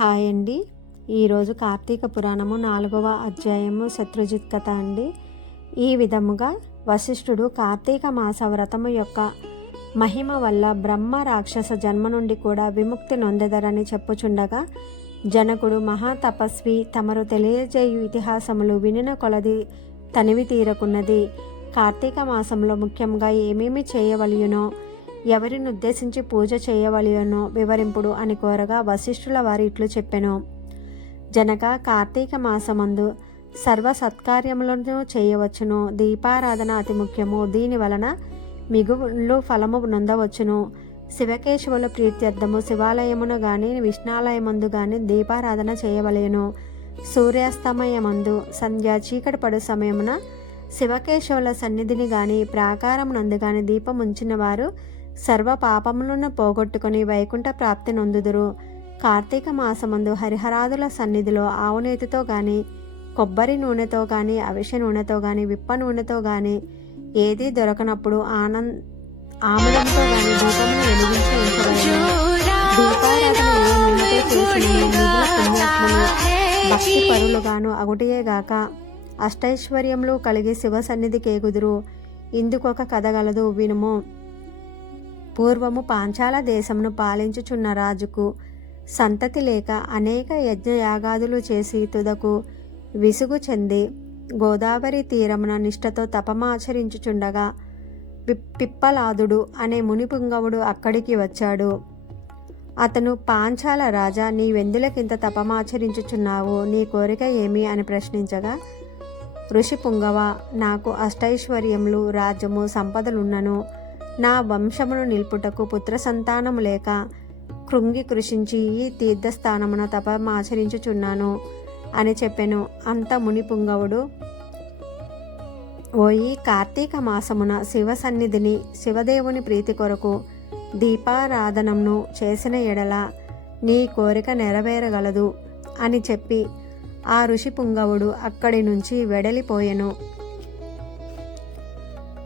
Hi అండి. ఈరోజు కార్తీక పురాణము నాలుగవ అధ్యాయము శత్రుజిత్ కథ అండి. ఈ విధముగా వశిష్ఠుడు కార్తీక మాస వ్రతము యొక్క మహిమ వల్ల బ్రహ్మ రాక్షస జన్మ నుండి కూడా విముక్తి నొందెదరని చెప్పుచుండగా జనకుడు మహాతపస్వి తమరు తెలియజేయు ఇతిహాసములు వినిన కొలది తనివి తీరకున్నది. కార్తీక మాసంలో ముఖ్యంగా ఏమేమి చేయవలయునో ఎవరిని ఉద్దేశించి పూజ చేయవలయనో వివరింపుడు అని కోరగా వశిష్ఠుల వారి ఇట్లు చెప్పెను. జనక కార్తీక మాసమందు సర్వ సత్కార్యములను చేయవచ్చును. దీపారాధన అతి ముఖ్యము. దీని వలన మిగులు ఫలము నొందవచ్చును. శివకేశవుల ప్రీత్యర్థము శివాలయమును గాని విష్ణాలయమందు గాని దీపారాధన చేయవలెను. సూర్యాస్తమయమందు సంధ్య చీకటి పడు సమయమున శివకేశవుల సన్నిధిని గాని ప్రాకారమునందు గాని దీపం ఉంచిన వారు సర్వ పాపములను పోగొట్టుకుని వైకుంఠ ప్రాప్తి నొందుదురు. కార్తీక మాసమందు హరిహరాదుల సన్నిధిలో ఆవునేతితో గాని కొబ్బరి నూనెతో గాని అవిష నూనెతో గాని విప్ప నూనెతో గాని ఏది దొరకనప్పుడు ఆనంద్ ఆమలంతో గాని దీపమును వెలిగించి ఉంచవలెను దీపారాధన ఏ నూనెతో చేసిన భక్తి పరులుగాను అగుటియేగాక అష్టైశ్వర్యములు కలిగి శివ సన్నిధికి ఎగుదురు ఇందుకొక కథ గలదు వినుము. పూర్వము పాంచాల దేశమును పాలించుచున్న రాజుకు సంతతి లేక అనేక యజ్ఞయాగాదులు చేసి తుదకు విసుగు చెంది గోదావరి తీరమున నిష్ఠతో తపమాచరించుచుండగా పిప్పలాదుడు అనే మునిపుంగవుడు అక్కడికి వచ్చాడు. అతను పాంచాల రాజా నీ వెందులకింత తపమాచరించుచున్నావు నీ కోరిక ఏమి అని ప్రశ్నించగా ఋషి పుంగవ నాకు అష్టైశ్వర్యములు రాజ్యము సంపదలున్నను. నా వంశమును నిల్పుటకు పుత్ర సంతానము లేక కృంగి కృషించి ఈ తీర్థస్థానమున తపమాచరించుచున్నాను అని చెప్పెను. అంత ముని పుంగవుడు ఓయి కార్తీక మాసమున శివ సన్నిధిని శివదేవుని ప్రీతి కొరకు దీపారాధనమును చేసిన ఎడల నీ కోరిక నెరవేరగలదు అని చెప్పి ఆ ఋషి పుంగవుడు అక్కడి నుంచి వెడలిపోయెను.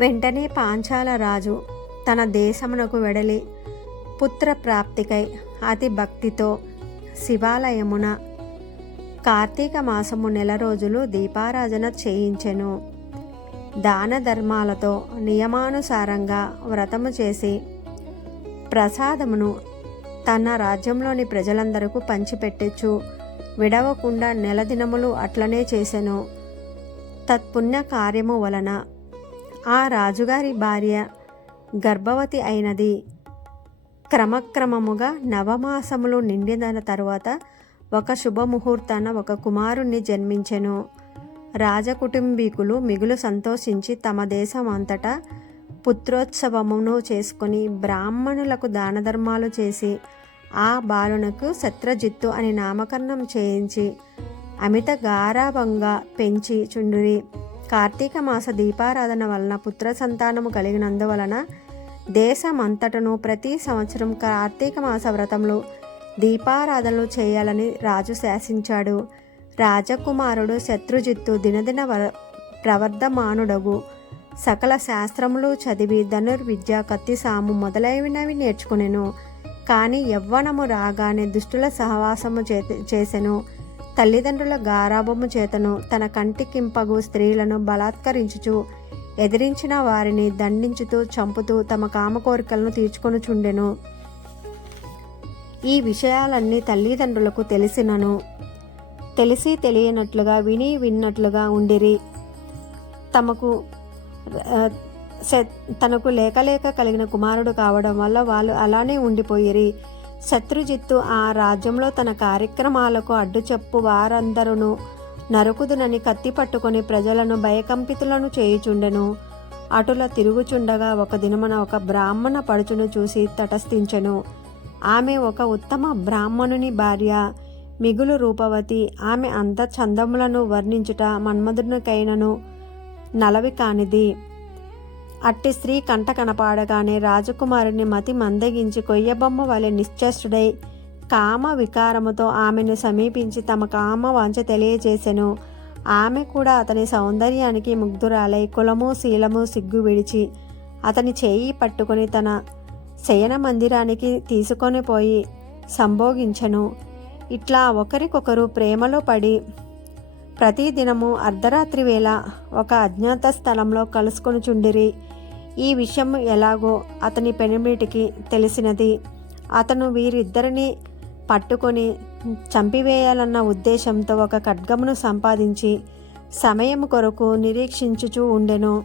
వెంటనే పాంచాల రాజు తన దేశమునకు వెడలి పుత్ర ప్రాప్తికై అతి భక్తితో శివాలయమున కార్తీక మాసము నెల రోజులు దీపారాధన చేయించెను. దాన ధర్మాలతో నియమానుసారంగా వ్రతము చేసి ప్రసాదమును తన రాజ్యంలోని ప్రజలందరకు పంచిపెట్టచ్చు. విడవకుండా నెల దినములు అట్లనే చేసెను. తత్పుణ్య కార్యము వలన ఆ రాజుగారి భార్య గర్భవతి అయినది. క్రమక్రమముగా నవమాసములు నిండిన తరువాత ఒక శుభముహూర్తాన ఒక కుమారుణ్ణి జన్మించెను. రాజకుటుంబీకులు మిగులు సంతోషించి తమ దేశం అంతటా పుత్రోత్సవమును చేసుకొని బ్రాహ్మణులకు దానధర్మాలు చేసి ఆ బాలునకు శత్రజిత్తు అని నామకరణం చేయించి అమిత గారాభంగా పెంచి చుండురి. కార్తీక మాస దీపారాధన వలన పుత్ర సంతానము కలిగినందువలన దేశమంతటను ప్రతి సంవత్సరం కార్తీక మాస వ్రతంలో దీపారాధనలు చేయాలని రాజు శాసించాడు. రాజకుమారుడు శత్రుజిత్తు దినదిన వ ప్రవర్ధమానుడగు. సకల శాస్త్రములు చదివి ధనుర్విద్య కత్తి సాము మొదలైనవి నేర్చుకునెను. కానీ యవ్వనము రాగానే దుష్టుల సహవాసము చేత చేసెను. తల్లిదండ్రుల గారాభము చేతను. తన కంటికింపగు స్త్రీలను బలాత్కరించుచు ఎదిరించిన వారిని దండించుతూ చంపుతూ తమ కామ కోరికలను తీర్చుకొనుచుండెను. ఈ విషయాలన్నీ తల్లిదండ్రులకు తెలిసినను. తెలిసి తెలియనట్లుగా విని విన్నట్లుగా ఉండిరి. తమకు తనకు లేకలేక కలిగిన కుమారుడు కావడం వల్ల వాళ్ళు అలానే ఉండిపోయిరి. శత్రుజిత్తు ఆ రాజ్యంలో తన కార్యక్రమాలకు అడ్డు చెప్పు వారందరూ నరుకుదునని కత్తి పట్టుకొని ప్రజలను భయకంపితులను చేయుచుండెను. అటుల తిరుగుచుండగా ఒక దినమున ఒక బ్రాహ్మణ పడుచును చూసి తటస్థించెను. ఆమె ఒక ఉత్తమ బ్రాహ్మణుని భార్య మిగులు రూపవతి. ఆమె అంత చందములను వర్ణించుట మన్మధునికైనను నలవి కానిది. అట్టి స్త్రీ కంట కనపాడగానే రాజకుమారుని మతి మందగించి కొయ్యబొమ్మ వలె నిశ్చేష్టుడై కామ వికారముతో ఆమెను సమీపించి తమ కామ వాంఛ తెలియజేసెను. ఆమె కూడా అతని సౌందర్యానికి ముగ్ధురాలై కులము శీలము సిగ్గు విడిచి అతని చేయి పట్టుకొని తన శయన మందిరానికి తీసుకొని పోయి సంభోగించెను. ఇట్లా ఒకరికొకరు ప్రేమలో పడి ప్రతిదినము అర్ధరాత్రి వేళ ఒక అజ్ఞాత స్థలంలో కలుసుకొని చుండిరి. ఈ విషయం ఎలాగో అతని పెనిమిటికి తెలిసినది. అతను వీరిద్దరిని పట్టుకొని చంపివేయాలన్న ఉద్దేశంతో ఒక ఖడ్గమును సంపాదించి సమయం కొరకు నిరీక్షించుచూ ఉండెను.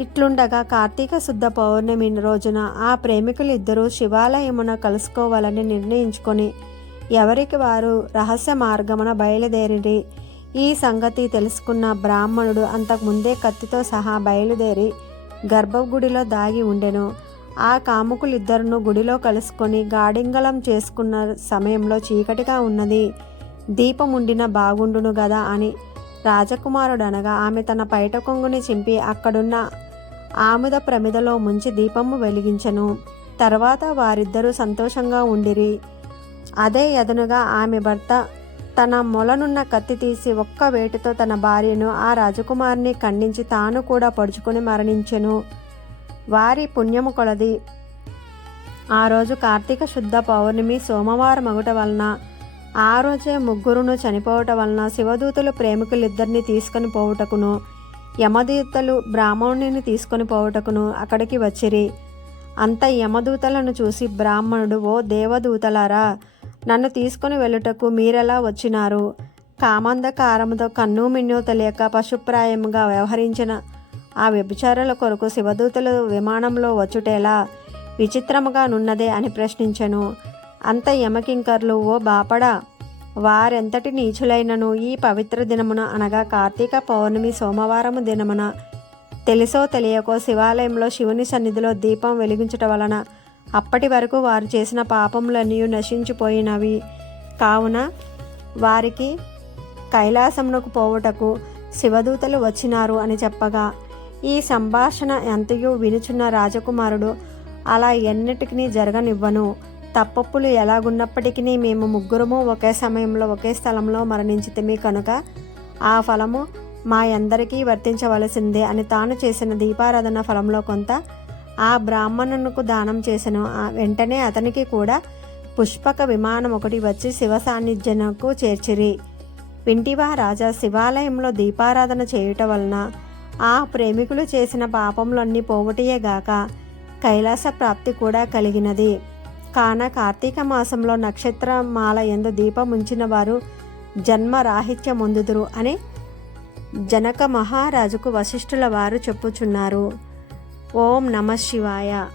ఇట్లుండగా కార్తీక శుద్ధ పౌర్ణమి రోజున ఆ ప్రేమికులు ఇద్దరూ శివాలయమున కలుసుకోవాలని నిర్ణయించుకొని ఎవరికి వారు రహస్య మార్గమున బయలుదేరి ఈ సంగతి తెలుసుకున్న బ్రాహ్మణుడు అంతకుముందే కత్తితో సహా బయలుదేరి గర్భగుడిలో దాగి ఉండెను. ఆ కాముకులిద్దరును గుడిలో కలుసుకొని గాడింగలం చేసుకున్న సమయంలో చీకటిగా ఉన్నది. దీపం ఉండిన బాగుండును గదా అని రాజకుమారుడు అనగా ఆమె తన పైట కొంగుని చింపి అక్కడున్న ఆముద ప్రమిదలో ముంచి దీపము వెలిగించెను. తర్వాత వారిద్దరూ సంతోషంగా ఉండిరి. అదే ఎదనుగా ఆమె భర్త తన మొలనున్న కత్తి తీసి ఒక్క వేటుతో తన భార్యను ఆ రాజకుమారిని ఖండించి తాను కూడా పడుచుకుని మరణించెను. వారి పుణ్యము కొలది. ఆ రోజు కార్తీక శుద్ధ పౌర్ణమి సోమవారం అగుట వలన ఆ రోజే ముగ్గురును చనిపోవటం వలన శివదూతలు ప్రేమికులిద్దరిని తీసుకొని పోవుటకును యమదూతలు బ్రాహ్మణుని తీసుకొని పోవుటకును అక్కడికి వచ్చిరి. అంత యమదూతలను చూసి బ్రాహ్మణుడు ఓ దేవదూతలారా నన్ను తీసుకొని వెళ్ళుటకు మీరెలా వచ్చినారు? కామంధకారముతో కన్ను మిన్ను తెలియక పశుప్రాయముగా వ్యవహరించిన ఆ వ్యభిచారుల కొరకు శివదూతలు విమానంలో వచ్చుటేలా విచిత్రముగా నున్నదే అని ప్రశ్నించెను. అంత యమకింకర్లు ఓ బాపడా! వారెంతటి నీచులైనను ఈ పవిత్ర దినమున అనగా కార్తీక పౌర్ణమి సోమవారము దినమున తెలుసో తెలియకో శివాలయంలో శివుని సన్నిధిలో దీపం వెలిగించటం వలన అప్పటి వరకు వారు చేసిన పాపములన్నీ నశించిపోయినవి. కావున వారికి కైలాసమునకు పోవుటకు శివదూతలు వచ్చినారు అని చెప్పగా ఈ సంభాషణ ఎంతయో వినుచున్న రాజకుమారుడు అలా ఎన్నిటికీ జరగనివ్వను. తప్పప్పులు ఎలాగున్నప్పటికీ మేము ముగ్గురము ఒకే సమయంలో ఒకే స్థలంలో మరణించితిమి కనుక ఆ ఫలము మా అందరికీ వర్తించవలసిందే అని తాను చేసిన దీపారాధన ఫలంలో కొంత ఆ బ్రాహ్మణునకు దానం చేసెను. ఆ వెంటనే అతనికి కూడా పుష్పక విమానం ఒకటి వచ్చి శివ సాన్నిధ్యనకు చేర్చిరి. వింటివా రాజా శివాలయంలో దీపారాధన చేయుట వలన ఆ ప్రేమికులు చేసిన పాపములన్నీ పోవటియేగాక కైలాస ప్రాప్తి కూడా కలిగినది. కాన కార్తీక మాసంలో నక్షత్రమాల ఎందు దీపం ఉంచిన వారు జన్మ రాహిత్యమొందుదురు అని జనక మహారాజుకు వశిష్ఠుల వారు చెప్పుచున్నారు. ఓం నమ శివాయ.